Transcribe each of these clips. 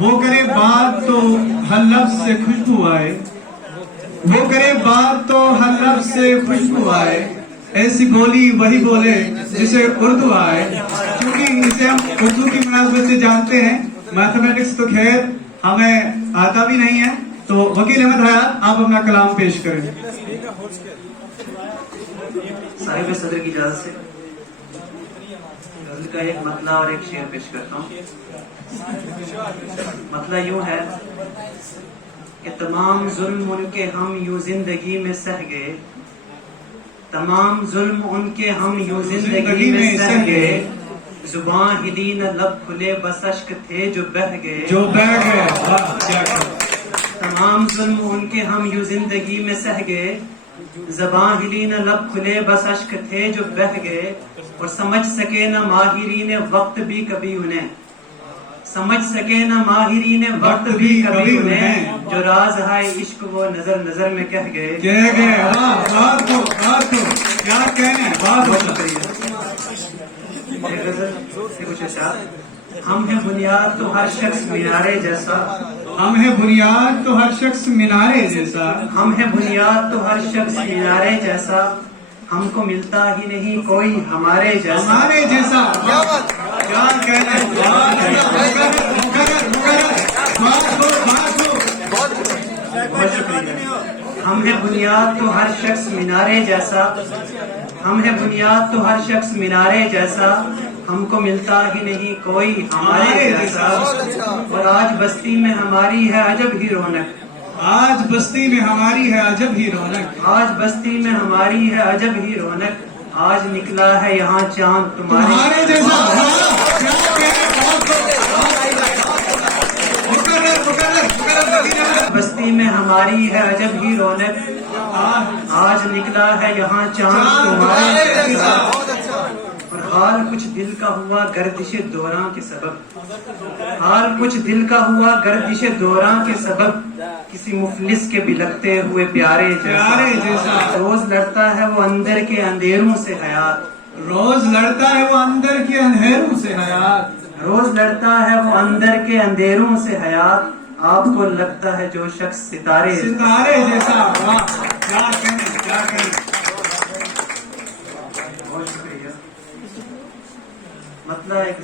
وہ کرے بات تو ہر لفظ سے خوشبو آئے، وہ کرے بات تو ہر لفظ سے خوشبو آئے، ایسی بولی وہی بولے جسے اردو آئے۔ کیونکہ اسے ہم اردو کی مناسبت سے جانتے ہیں، میتھمیٹکس تو خیر ہمیں آتا بھی نہیں ہے، تو وکیل احمد حیات آپ اپنا کلام پیش کریں۔ صاحب صدر کی اجازت سے غزل کا ایک مطلع اور ایک شعر پیش کرتا ہوں۔ مطلع یوں ہے کہ تمام ظلم ان کے ہم یوں زندگی میں سہ گئے، تمام ظلم ان کے ہم یوں زندگی میں سہ گئے، زباں ہلی نہ لب کھلے بس اشک تھے جو بہہ گئے، جو بہہ گئے۔ تمام ظلم ان کے ہم یوں زندگی میں سہ گئے، زباں ہلی نہ لب کھلے بس اشک تھے جو بہہ گئے، اور سمجھ سکے نہ ماہرین وقت بھی کبھی انہیں، سمجھ سکے نہ ماہرین وقت بھی کبھی انہیں، جو راز ہے عشق وہ نظر نظر میں کہہ گئے۔ کہہ گئے، بات کو کیا کہنے، بات ہو سکتی ہے۔ کچھ اشعار۔ ہم ہیں بنیاد تو ہر شخص مینارے جیسا، ہم ہیں بنیاد تو ہر شخص مینارے جیسا، ہم ہیں بنیاد تو ہر شخص مینارے جیسا، ہم کو ملتا ہی نہیں کوئی ہمارے جیسا، ہمارے جیسا۔ کیا کہنے، ہم ہیں بنیاد تو ہر شخص مینارے جیسا، ہم ہیں بنیاد تو ہر شخص مینارے جیسا، ہم کو ملتا ہی نہیں کوئی ہمارے جیسا، اور آج بستی میں ہماری ہے عجب ہی رونق، آج بستی میں ہماری ہے عجب ہی رونق، آج بستی میں ہماری ہے عجب ہی رونق، آج نکلا ہے یہاں چاند تمہارے جیسا۔ بستی میں ہماری ہے عجب ہی رونق، آج نکلا ہے یہاں چاند تمہارے جیسا، اور حال کچھ دل کا ہوا گردش دوراں کے سبب، حال کچھ دل کا ہوا گردش دوراں کے سبب، کسی مفلس کے بلکتے ہوئے پیارے جیسا، روز لڑتا ہے وہ اندر کے اندھیروں سے حیات، روز لڑتا ہے وہ اندر کے اندھیروں سے حیات، روز لڑتا ہے وہ اندر کے اندھیروں سے حیات، آپ کو لگتا ہے جو شخص ستارے جیسا۔ کیا کہنے، کیا کہنے۔ بہت شکریہ۔ مطلب ایک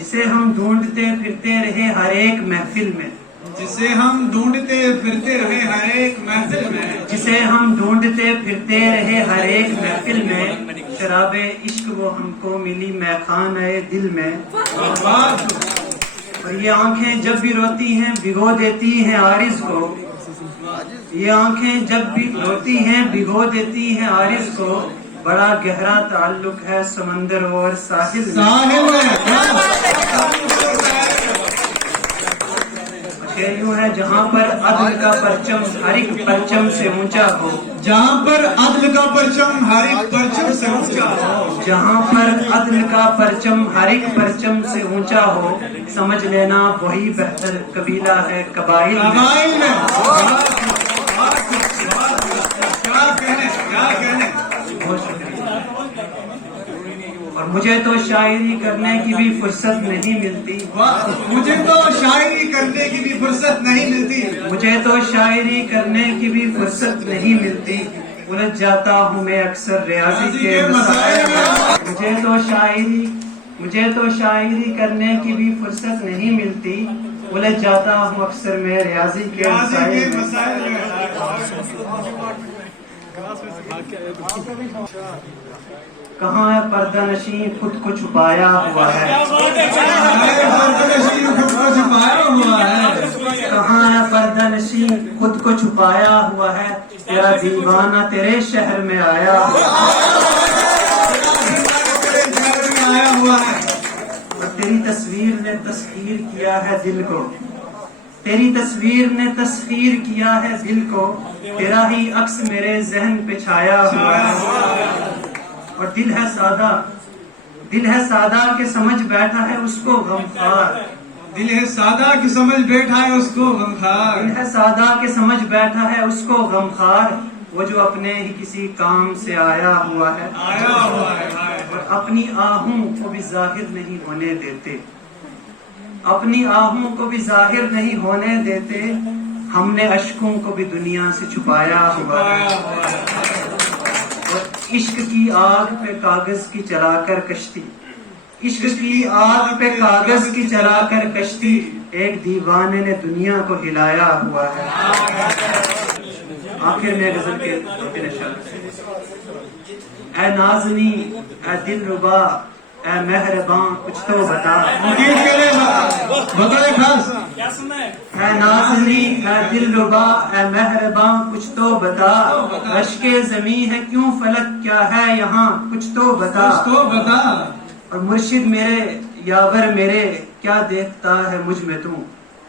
جسے ہم ڈھونڈتے پھرتے رہے ہر ایک محفل میں، جسے ہم ڈھونڈتے پھرتے رہے ہر ایک محفل میں، جسے ہم ڈھونڈتے پھرتے رہے ہر ایک محفل میں، شراب عشق وہ ہم کو ملی میخانہ دل میں، اور یہ آنکھیں جب بھی روتی ہیں بھگو دیتی ہیں عارض کو، یہ آنکھیں جب بھی روتی ہیں بھگو دیتی ہیں عارض کو، بڑا گہرا تعلق ہے سمندر اور ساحل میں۔ یوں ہے جہاں پر عدل کا پرچم ہر ایک پرچم سے اونچا ہو، جہاں پر عدل کا پرچم ہر ایک پرچم سے اونچا ہو، جہاں پر عدل کا پرچم ہر ایک پرچم سے اونچا ہو، سمجھ لینا وہی بہتر قبیلہ ہے قبائل میں۔ بہت شکریہ۔ اور مجھے تو شاعری کرنے کی بھی فرصت نہیں ملتی، مجھے تو شاعری کرنے کی بھی فرصت نہیں ملتی، مجھے تو شاعری کرنے کی بھی فرصت نہیں ملتی، الجھ جاتا ہوں میں اکثر ریاضی کے مسائل میں، مجھے تو شاعری کرنے کی بھی فرصت نہیں ملتی، الجھ جاتا ہوں اکثر میں ریاضی کے مسائل میں۔ کہاں ہے پردہ نشین خود کو چھپایا ہوا ہے، کہاں ہے پردہ نشین خود کو چھپایا ہوا ہے، تیرا دیوانہ تیرے شہر میں آیا ہوا ہے، اور تیری تصویر نے تسخیر کیا ہے دل کو، تیری تصویر نے تسخیر کیا ہے دل کو، تیرا ہی عکس میرے ذہن پہ چھایا ہوا ہے، اور دل ہے سادہ کہ سمجھ بیٹھا ہے اس کو غمخوار، دل ہے سادہ کہ سمجھ بیٹھا ہے اس کو غمخوار، دل ہے سادہ کہ سمجھ بیٹھا ہے اس کو غمخوار، وہ جو اپنے ہی کسی کام سے آیا ہوا ہے، اور اپنی آہوں کو بھی ظاہر نہیں ہونے دیتے، اپنی آہوں کو بھی ظاہر نہیں ہونے دیتے، ہم نے اشکوں کو بھی دنیا سے چھپایا ہوا ہے۔ اور عشق کی آگ پہ کاغذ کی چلا کر کشتی، عشق کی آگ پہ کاغذ کی چلا کر کشتی، ایک دیوانے نے دنیا کو ہلایا ہوا ہے۔ آخر میں غزل کے دو تین اشعار، اے نازنی، اے دل ربا، اے مہرباں کچھ تو بتا، مدیر کے لیے بتائے خاص، اے نازنی، اے دل ربا، اے مہرباں کچھ تو بتا، رشک زمیں ہے کیوں فلک کیا ہے یہاں کچھ تو بتا، کچھ تو بتا۔ اور مرشد میرے یاور میرے کیا دیکھتا ہے مجھ میں تو،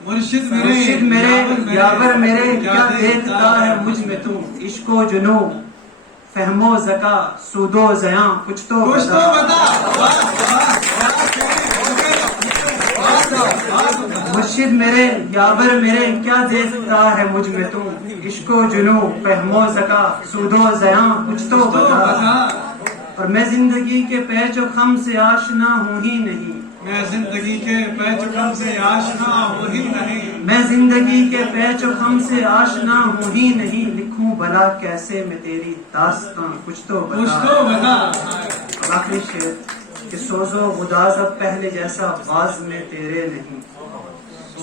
مرشد مرشد میرے یاور میرے کیا دیکھتا ہے مجھ میں تو، عشق و جنو فہم و ذکا سود و زیاں کچھ تو کچھ تو بتا، مرشد میرے یاور میرے کیا دیکھتا ہے مجھ میں تو، عشق و جنو فہم و ذکا سود و زیاں کچھ تو بتا، اور میں زندگی کے پیچ و خم سے آشنا ہوں ہی نہیں، میں زندگی کے پیچ و خم سے آشنا ہوں ہی نہیں، میں زندگی کے پیچ و خم سے آشنا ہوں ہی نہیں، لکھوں بھلا کیسے میں تیری داستاں کچھ تو کچھ تو بتا۔ اور آخری شعر کہ سوز و گداز اب پہلے جیسا باز میں تیرے نہیں،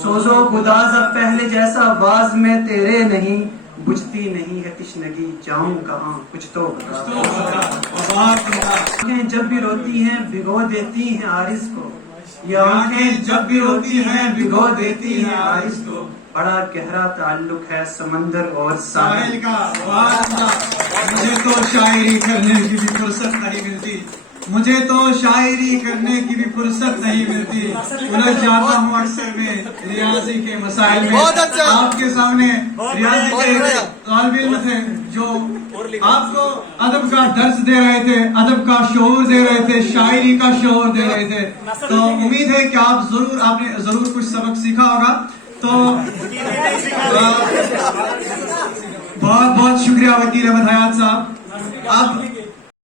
سوز و گداز اب پہلے جیسا باز میں تیرے نہیں، بجھتی نہیں ہے تشنگی جاؤں کہاں کچھ تو بتا، آنکھیں جب بھی روتی ہیں بھگو دیتی ہیں عارض کو، یہ آنکھیں جب بھی روتی ہیں بھگو دیتی ہیں عارض کو، بڑا گہرا تعلق ہے سمندر اور ساحل کا۔ مجھے تو شاعری کرنے کی بھی فرصت نہیں ملتی، مجھے تو شاعری کرنے کی بھی فرصت نہیں ملتی، الجھ جاتا ہوں اکثر میں ریاضی کے مسائل میں۔ آپ کے سامنے ریاضی کے طالب علم تھے جو آپ کو ادب کا درس دے رہے تھے، ادب کا شعور دے رہے تھے، شاعری کا شعور دے رہے تھے، تو امید ہے کہ آپ نے ضرور کچھ سبق سیکھا ہوگا۔ تو بہت بہت شکریہ وکیل احمد حیات صاحب۔ اب